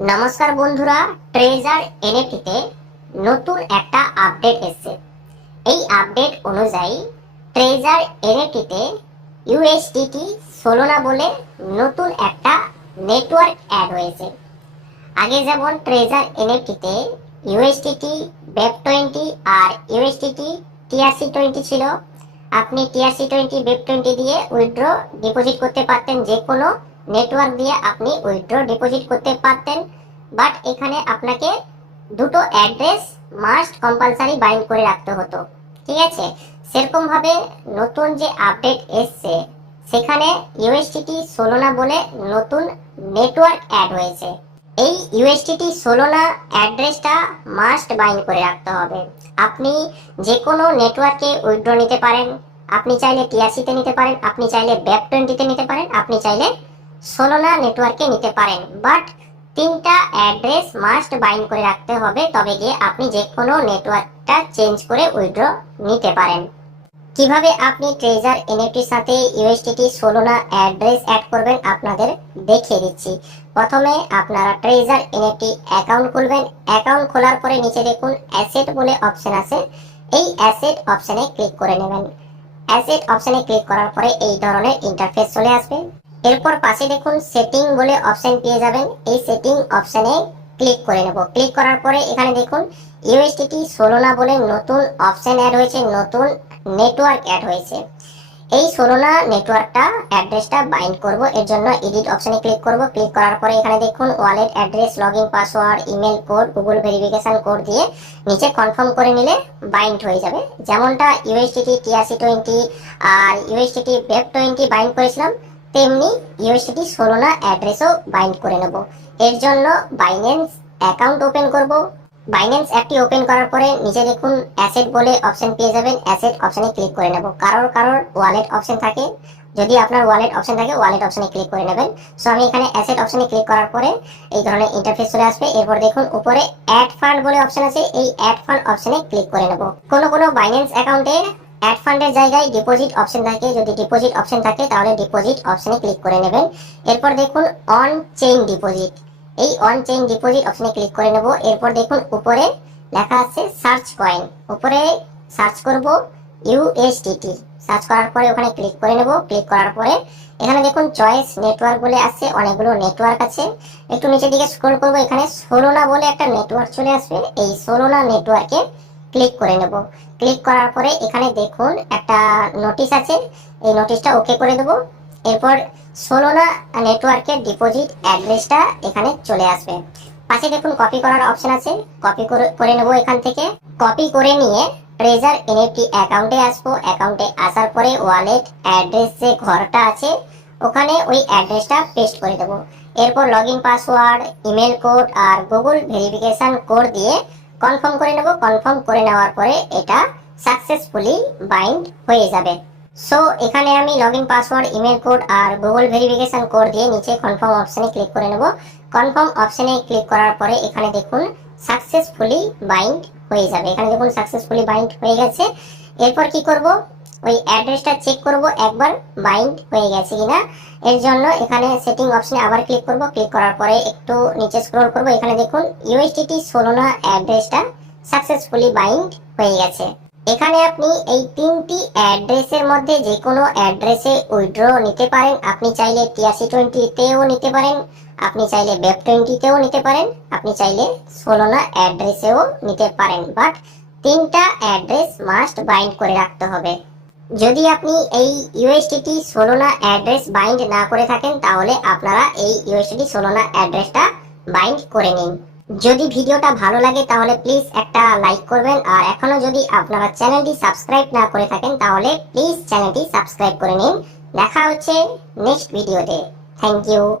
নমস্কার বন্ধুরা, ট্রেজার এনএফটিতে নতুন একটা আপডেট এসেছে। এই আপডেট অনুযায়ী ট্রেজার এনএফটিতে ইউএসডিটি সোলোনা বলে নতুন একটা নেটওয়ার্ক অ্যাড হয়েছে। আগে যেমন ট্রেজার এনএফটিতে ইউএসডিটি বেব20 আর ইউএসডিটি টিআরসি20 ছিল। আপনি টিআরসি20 বেব20 দিয়ে উইথড্র ডিপোজিট করতে পারতেন, যে কোনো নেটওয়ার্ক দিয়ে আপনি উইথড্র ডিপোজিট করতে পারতেন। বাট এখানে আপনাকে দুটো অ্যাড্রেস মাস্ট কম্পালসারি বাইন্ড করে রাখতে হতো। ঠিক আছে, সেরকম ভাবে নতুন যে আপডেট এসছে সেখানে ইউএসডিটি সোলোনা বলে নতুন নেটওয়ার্ক অ্যাড হয়েছে। এই ইউএসডিটি সোলোনা অ্যাড্রেসটা মাস্ট বাইন্ড করে রাখতে হবে। আপনি যে কোনো নেটওয়ার্কে উইথড্র নিতে পারেন, আপনি চাইলে টিআরসিতে নিতে পারেন, আপনি চাইলে বেব20তে নিতে পারেন, আপনি চাইলে সোলোনা নেটওয়ার্কে নিতে পারেন। বাট তিনটা অ্যাড্রেস মাস্ট বাইন্ড করে রাখতে হবে, তবে গিয়ে আপনি যে কোনো নেটওয়ার্কটা চেঞ্জ করে উইথড্র নিতে পারেন। কিভাবে আপনি ট্রেজার এনএফটির সাথে ইউএসডিটি সোলোনা অ্যাড্রেস অ্যাড করবেন আপনাদের দেখিয়ে দিচ্ছি। প্রথমে আপনারা ট্রেজার এনএফটি অ্যাকাউন্ট খুলবেন। অ্যাকাউন্ট খোলার পরে নিচে দেখুন অ্যাসেট বলে অপশন আছে, এই অ্যাসেট অপশনে ক্লিক করে নেবেন। অ্যাসেট অপশনে ক্লিক করার পরে এই ধরনের ইন্টারফেস চলে আসবে। এরপর পাশে দেখুন সেটিং বলে অপশন পেয়ে যাবেন, এই সেটিং অপশনে ক্লিক করে নেব। ক্লিক করার পরে এখানে দেখুন ইউএসডিটি সোলোনা বলে নতুন অপশন অ্যাড হয়েছে, নতুন নেটওয়ার্ক অ্যাড হয়েছে। এই সোলোনা নেটওয়ার্কটা অ্যাড্রেসটা বাইন্ড করব, এর জন্য এডিট অপশনে ক্লিক করব। ক্লিক করার পরে এখানে দেখুন wallet address, login password, email code, Google verification code দিয়ে নিচে কনফার্ম করে নিলে বাইন্ড হয়ে যাবে। যেমনটা ইউএসডিটি টিআরসি20 আর ইউএসডিটি বেব20 বাইন্ড করেছিলাম, তেমনি ইউএসডিটি সোলোনা অ্যাড্রেসও বাইন্ড করে নেব। এর জন্য বাইন্যান্স অ্যাকাউন্ট ওপেন করব। বাইন্যান্স অ্যাপটি ওপেন করার পরে নিচে দেখুন অ্যাসেট বলে অপশন পেয়ে যাবেন, অ্যাসেট অপশনে ক্লিক করে নেব। কারোর ওয়ালেট অপশন থাকে, যদি আপনার ওয়ালেট অপশন থাকে ওয়ালেট অপশনে ক্লিক করে নেবেন। সো আমি এখানে অ্যাসেট অপশনে ক্লিক করার পরে এই ধরনের ইন্টারফেস চলে আসবে। এরপর দেখুন উপরে অ্যাড ফান্ড বলে অপশন আছে, এই অ্যাড ফান্ড অপশনে ক্লিক করে নেব। কোনো বাইন্যান্স অ্যাকাউন্টে অ্যাড ফান্ডের জায়গায় ডিপোজিট অপশন থাকে, যদি ডিপোজিট অপশন থাকে তাহলে ডিপোজিট অপশনে ক্লিক করে নেবেন। এরপর দেখুন অন চেইন ডিপোজিট, এই অন চেইন ডিপোজিট অপশনে ক্লিক করে নেব। এরপর দেখুন উপরে লেখা আছে সার্চ কয়েন, উপরে সার্চ করব ইউএসডিটি। সার্চ করার পরে ওখানে ক্লিক করে নেব। ক্লিক করার পরে এখানে দেখুন চয়েস নেটওয়ার্ক বলে আছে, অনেকগুলো নেটওয়ার্ক আছে। একটু নিচের দিকে স্ক্রল করব, এখানে সোলোনা বলে একটা নেটওয়ার্ক চলে আসবে, এই সোলোনা নেটওয়ার্কে ক্লিক করে নেব। ক্লিক করার পরে এখানে দেখুন একটা নোটিশ আছে, এই নোটিশটা ওকে করে দেব। এরপর সোলোনা নেটওয়ার্কের ডিপোজিট অ্যাড্রেসটা এখানে চলে আসবে। পাশে দেখুন কপি করার অপশন আছে, কপি করে নেব। এখান থেকে কপি করে নিয়ে ট্রেজার এনএফটি অ্যাকাউন্টে আসবো। অ্যাকাউন্টে আসার পরে ওয়ালেট অ্যাড্রেস যে ঘরটা আছে ওখানে ওই অ্যাড্রেসটা পেস্ট করে দেব। এরপর লগইন পাসওয়ার্ড, ইমেল কোড আর গুগল ভেরিফিকেশন কোড দিয়ে কনফার্ম করে নেব। কনফার্ম করে নেওয়ার পরে এটা সাকসেসফুলি বাইন্ড হয়ে যাবে। সো এখানে আমি লগইন পাসওয়ার্ড, ইমেল কোড আর গুগল ভেরিফিকেশন কোড দিয়ে নিচে কনফার্ম অপশনে ক্লিক করে নেব। কনফার্ম অপশনে ক্লিক করার পরে এখানে দেখুন সাকসেসফুলি বাইন্ড হয়ে যাবে। এখানে দেখুন সাকসেসফুলি বাইন্ড হয়ে গেছে। এরপর কি করব, ওই অ্যাড্রেসটা চেক করব একবার বাইন্ড হয়ে গেছে কিনা। এর জন্য এখানে সেটিং অপশনে আবার ক্লিক করব। ক্লিক করার পরে একটু নিচে স্ক্রল করব, এখানে দেখুন ইউএসডিটি সোলোনা অ্যাড্রেসটা সাকসেসফুলি বাইন্ড হয়ে গেছে। এখানে আপনি এই তিনটি অ্যাড্রেসের মধ্যে যে কোনো অ্যাড্রেসে উইথড্র নিতে পারেন। আপনি চাইলে টিআরসি20তেও নিতে পারেন, আপনি চাইলে বেব20তেও নিতে পারেন, আপনি চাইলে সোলোনা অ্যাড্রেসেও নিতে পারেন। বাট তিনটা অ্যাড্রেস মাস্ট বাইন্ড করে রাখতে হবে। যদি আপনি এই ইউএসডিটি সোলোনা অ্যাড্রেস বাইন্ড না করে থাকেন তাহলে আপনারা এই ইউএসডিটি সোলোনা অ্যাড্রেসটা বাইন্ড করে নিন। যদি ভিডিওটা ভালো লাগে তাহলে প্লিজ একটা লাইক করবেন, আর এখনো যদি আপনারা চ্যানেলটি সাবস্ক্রাইব না করে থাকেন তাহলে প্লিজ চ্যানেলটি সাবস্ক্রাইব করে নিন। দেখা হচ্ছে নেক্সট ভিডিওতে। Thank you.